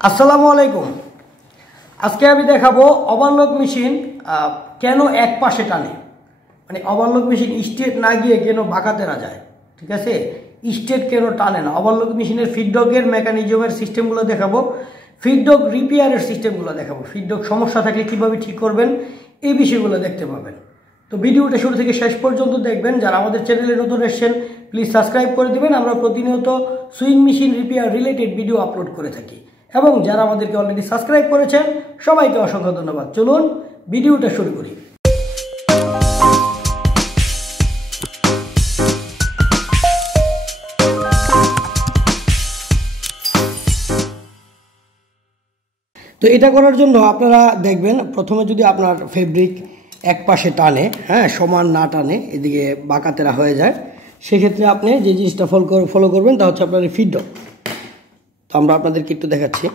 আসসালামু আলাইকুম। আজকে আমি দেখাবো ওভারলক মেশিন কেন এক পাশে টানে, মানে ওভারলক মেশিন স্ট্রেট না গিয়ে কেন বাঁকাতে না যায়, ঠিক আছে, স্ট্রেট কেন টানে না। ওভারলক মেশিনের ফিডব্যাকের মেকানিজমের সিস্টেমগুলো দেখাবো, ফিডব্যাক রিপেয়ারের সিস্টেমগুলো দেখাবো, ফিডব্যাক সমস্যা থাকলে কীভাবে ঠিক করবেন এই বিষয়গুলো দেখতে পাবেন। তো ভিডিওটা শুরু থেকে শেষ পর্যন্ত দেখবেন। যারা আমাদের চ্যানেলে নতুন এসেছেন প্লিজ সাবস্ক্রাইব করে দেবেন। আমরা প্রতিনিয়ত sewing machine repair related video upload করে থাকি এবং যারা আমাদেরকে অলরেডি সাবস্ক্রাইব করেছেন সবাইকে অসংখ্য ধন্যবাদ। চলুন ভিডিওটা শুরু করি। তো এটা করার জন্য আপনারা দেখবেন, প্রথমে যদি আপনার ফেব্রিক এক পাশে টানে, হ্যাঁ, সমান না টানে, এদিকে বাঁকাতেরা হয়ে যায়, সেক্ষেত্রে আপনি যে জিনিসটা ফলো করবেন তা হচ্ছে আপনার ফিডব্যাক। তো আমরা আপনাদেরকে একটু দেখাচ্ছি।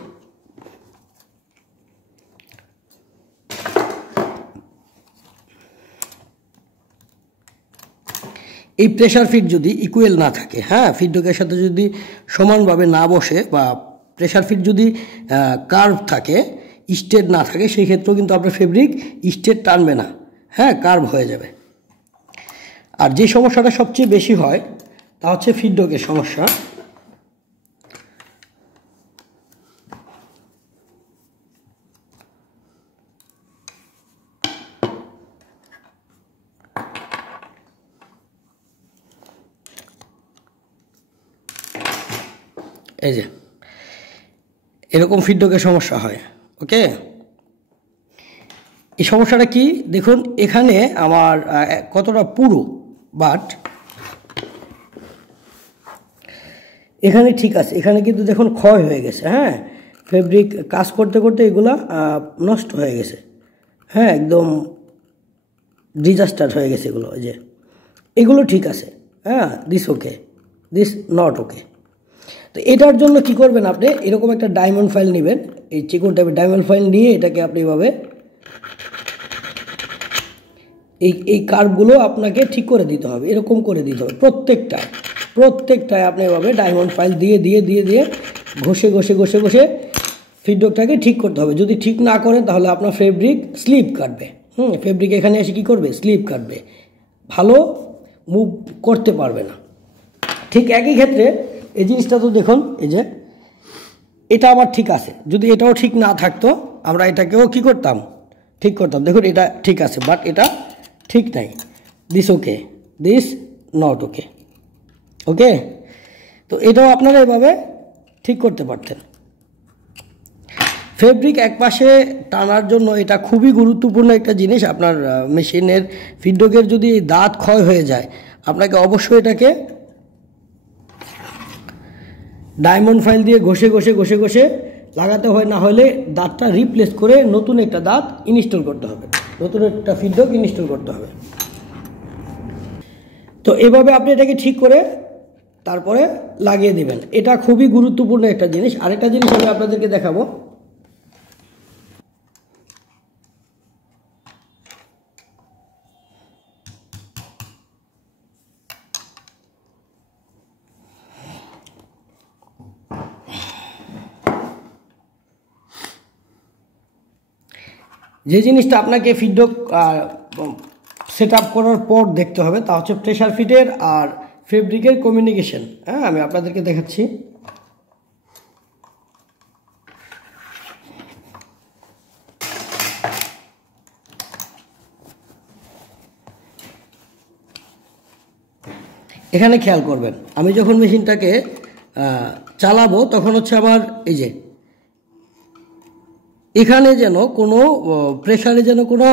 এই প্রেশার ফিট যদি ইকুয়াল না থাকে, হ্যাঁ, ফিডব্যাকের সাথে যদি সমানভাবে না বসে বা প্রেশার ফিট যদি কার্ভ থাকে, স্ট্রেট না থাকে, সেই ক্ষেত্রেও কিন্তু আপনার ফেব্রিক স্ট্রেট টানবে না, হ্যাঁ, কার্ভ হয়ে যাবে। আর যে সমস্যাটা সবচেয়ে বেশি হয় তা হচ্ছে ফিডব্যাকের সমস্যা। এই যে এরকম ফিডব্যাকের সমস্যা হয়, ওকে। এই সমস্যাটা কি দেখুন, এখানে আমার কতটা পুরো, বাট এখানে ঠিক আছে, এখানে কিন্তু দেখুন ক্ষয় হয়ে গেছে, হ্যাঁ, ফেব্রিক কাজ করতে করতে এগুলা নষ্ট হয়ে গেছে, হ্যাঁ, একদম ডিজাস্টার হয়ে গেছে এগুলো। এই যে এগুলো ঠিক আছে, হ্যাঁ, দিস ওকে, দিস নট ওকে। তো এটার জন্য কি করবেন, আপনি এরকম একটা ডায়মন্ড ফাইল নেবেন, এই চিকন টাইপের ডায়মন্ড ফাইল নিয়ে এটাকে আপনি এভাবে এই কার্ভগুলো আপনাকে ঠিক করে দিতে হবে, এরকম করে দিতে হবে প্রত্যেকটায় আপনি এভাবে ডায়মন্ড ফাইল দিয়ে দিয়ে দিয়ে দিয়ে ঘষে ঘষে ঘষে ঘষে ফিডব্যাকটাকে ঠিক করতে হবে। যদি ঠিক না করেন তাহলে আপনার ফেব্রিক স্লিপ কাটবে, ফেব্রিক এখানে এসে কী করবে, স্লিপ কাটবে, ভালো মুভ করতে পারবে না। ঠিক একই ক্ষেত্রে এই জিনিসটা তো দেখুন, এই যে এটা আমার ঠিক আছে, যদি এটাও ঠিক না থাকতো আমরা এটাকেও কি করতাম, ঠিক করতাম। দেখুন এটা ঠিক আছে, বাট এটা ঠিক নাই, this okay, this not okay, okay. তো এটাও আপনারা এভাবে ঠিক করতে পারতেন। ফেব্রিক একপাশে টানার জন্য এটা খুবই গুরুত্বপূর্ণ একটা জিনিস। আপনার মেশিনের ফিডব্যাকের যদি দাঁত ক্ষয় হয়ে যায়, আপনাকে অবশ্যই এটাকে ডায়মন্ড ফাইল দিয়ে ঘষে ঘষে ঘষে ঘষে লাগাতে হয়, না হলে দাঁতটা রিপ্লেস করে নতুন একটা দাঁত ইনস্টল করতে হবে, নতুন একটা ফিডব্যাক ইনস্টল করতে হবে। তো এভাবে আপনি এটাকে ঠিক করে তারপরে লাগিয়ে দিবেন, এটা খুবই গুরুত্বপূর্ণ একটা জিনিস। আরেকটা জিনিস আমি আপনাদেরকে দেখাবো। যে জিনিসটা আপনাকে ফিডব্যাক সেট আপ করার পর দেখতে হবে তা হচ্ছে প্রেশার ফিটের আর ফেব্রিকের কমিউনিকেশন। হ্যাঁ, আমি আপনাদেরকে দেখাচ্ছি। এখানে খেয়াল করবেন, আমি যখন মেশিনটাকে চালাবো তখন হচ্ছে আমার এই যে এখানে যেন কোনো প্রেশারে যেন কোনো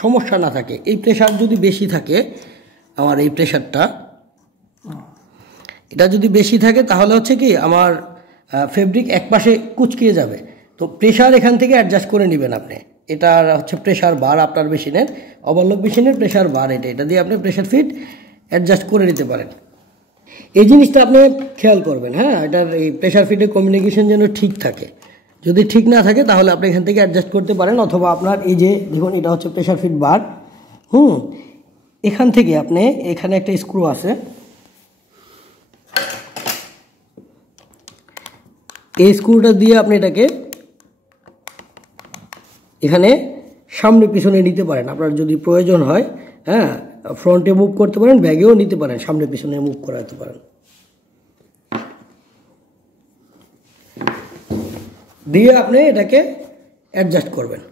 সমস্যা না থাকে। এই প্রেশার যদি বেশি থাকে, আমার এই প্রেশারটা এটা যদি বেশি থাকে তাহলে হচ্ছে কি আমার ফেব্রিক একপাশে কুঁচকিয়ে যাবে। তো প্রেশার এখান থেকে অ্যাডজাস্ট করে নেবেন আপনি। এটা হচ্ছে প্রেশার বার, আপনার মেশিনের ওভারলক মেশিনের প্রেশার বার, এটা দিয়ে আপনি প্রেশার ফিট অ্যাডজাস্ট করে নিতে পারেন। এই জিনিসটা আপনি খেয়াল করবেন, হ্যাঁ, এটার এই প্রেশার ফিটের কমিউনিকেশন যেন ঠিক থাকে। যদি ঠিক না থাকে তাহলে আপনি এখান থেকে অ্যাডজাস্ট করতে পারেন, অথবা আপনার এই যে দেখুন এটা হচ্ছে প্রেশার ফিট বার, এখান থেকে আপনি এখানে একটা স্ক্রু আছে, এই স্ক্রুটা দিয়ে আপনি এটাকে এখানে সামনে পিছনে নিতে পারেন, আপনার যদি প্রয়োজন হয়। হ্যাঁ, ফ্রন্টে মুভ করতে পারেন, ব্যাগেও নিতে পারেন, সামনে পিছনে মুভ করাতে পারেন। দিয়ে আপনি এটাকে অ্যাডজাস্ট করবেন।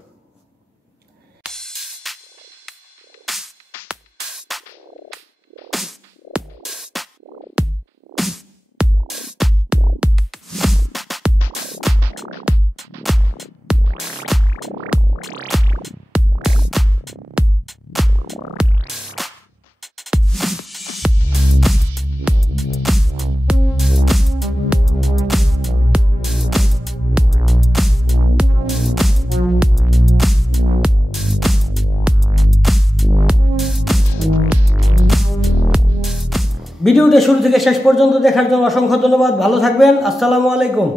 ভিডিওটা শুরু থেকে শেষ পর্যন্ত দেখার জন্য অসংখ্য ধন্যবাদ। ভালো থাকবেন। আসসালামু আলাইকুম।